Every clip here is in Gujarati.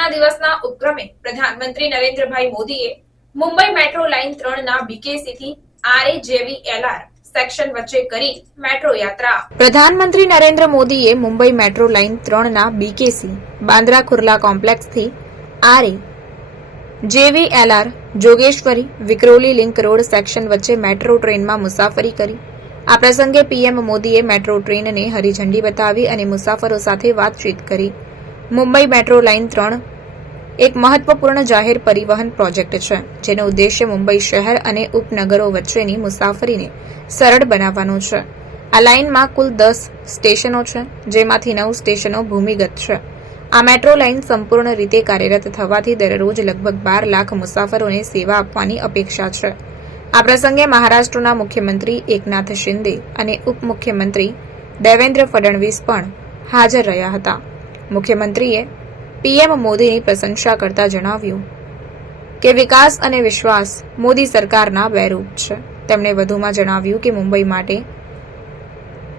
સેના દિવસના ઉપક્રમે પ્રધાનમંત્રી નરેન્દ્રભાઈ મોદીએ મુંબઈ મેટ્રો લાઇન ત્રણના બીકેસી થી આરએ જેવી એલઆર સેક્શન વચ્ચે કરી મેટ્રો યાત્રા. પ્રધાનમંત્રી નરેન્દ્ર મોદીએ મુંબઈ મેટ્રો લાઇન ત્રણના બીકેસી બાંદ્રા કુર્લા કોમ્પ્લેક્સથી આરએ JVLR Jogeshwari Vikhroli link road section વચ્ચે મેટ્રો ટ્રેનમાં મુસાફરી કરી. આ પ્રસંગે પીએમ મોદીએ મેટ્રો ટ્રેનને હરીઝંડી બતાવી અને મુસાફરો સાથે વાતચીત કરી. મુંબઈ મેટ્રો લાઇન ત્રણ એક મહત્વપૂર્ણ જાહેર પરિવહન પ્રોજેક્ટ છે, જેનો ઉદ્દેશ્ય મુંબઈ શહેર અને ઉપનગરો વચ્ચેની મુસાફરીને સરળ બનાવવાનો છે. આ લાઇનમાં કુલ દસ સ્ટેશનો છે, જેમાંથી નવ સ્ટેશનો ભૂમિગત છે. આ મેટ્રો લાઇન સંપૂર્ણ રીતે કાર્યરત થવાથી દરરોજ લગભગ બાર લાખ મુસાફરોને સેવા આપવાની અપેક્ષા છે. આ પ્રસંગે મહારાષ્ટ્રના મુખ્યમંત્રી એકનાથ શિંદે અને ઉપમુખ્યમંત્રી દેવેન્દ્ર ફડણવીસ પણ હાજર રહ્યા હતા. મુખ્યમંત્રીએ પીએમ મોદીની પ્રશંસા કરતા જણાવ્યું કે વિકાસ અને વિશ્વાસ મોદી સરકારના બે રૂપ છે. તેમણે વધુમાં જણાવ્યું કે મુંબઈ માટે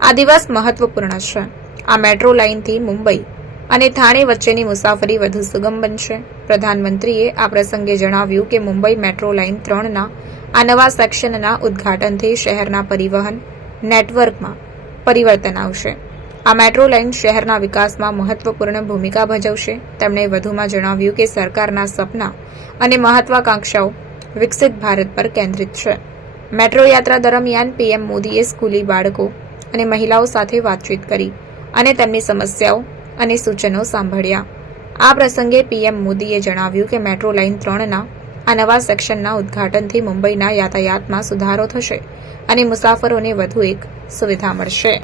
આ દિવસ મહત્વપૂર્ણ છે. આ મેટ્રો લાઇનથી મુંબઈ અને થાણે વચ્ચેની મુસાફરી વધુ સુગમ બનશે. પ્રધાનમંત્રીએ આ પ્રસંગે જણાવ્યું કે મુંબઈ મેટ્રો લાઇન ત્રણના આ નવા સેક્શનના ઉદ્ઘાટનથી શહેરના પરિવહન નેટવર્કમાં પરિવર્તન આવશે. આ મેટ્રો લાઇન શહેરના વિકાસમાં મહત્વપૂર્ણ ભૂમિકા ભજવશે. તેમણે વધુમાં જણાવ્યું કે સરકારના સપના અને મહત્વાકાંક્ષાઓ વિકસિત ભારત પર કેન્દ્રિત છે. મેટ્રો યાત્રા દરમિયાન પીએમ મોદીએ સ્કૂલી બાળકો અને મહિલાઓ સાથે વાતચીત કરી અને તેમની સમસ્યાઓ અને સૂચનો સાંભળ્યા. આ પ્રસંગે પીએમ મોદીએ જણાવ્યું કે મેટ્રો લાઇન ત્રણના આ નવા સેક્શનના ઉદ્ઘાટનથી મુંબઈના યાતાયાતમાં સુધારો થશે અને મુસાફરોને વધુ એક સુવિધા મળશે.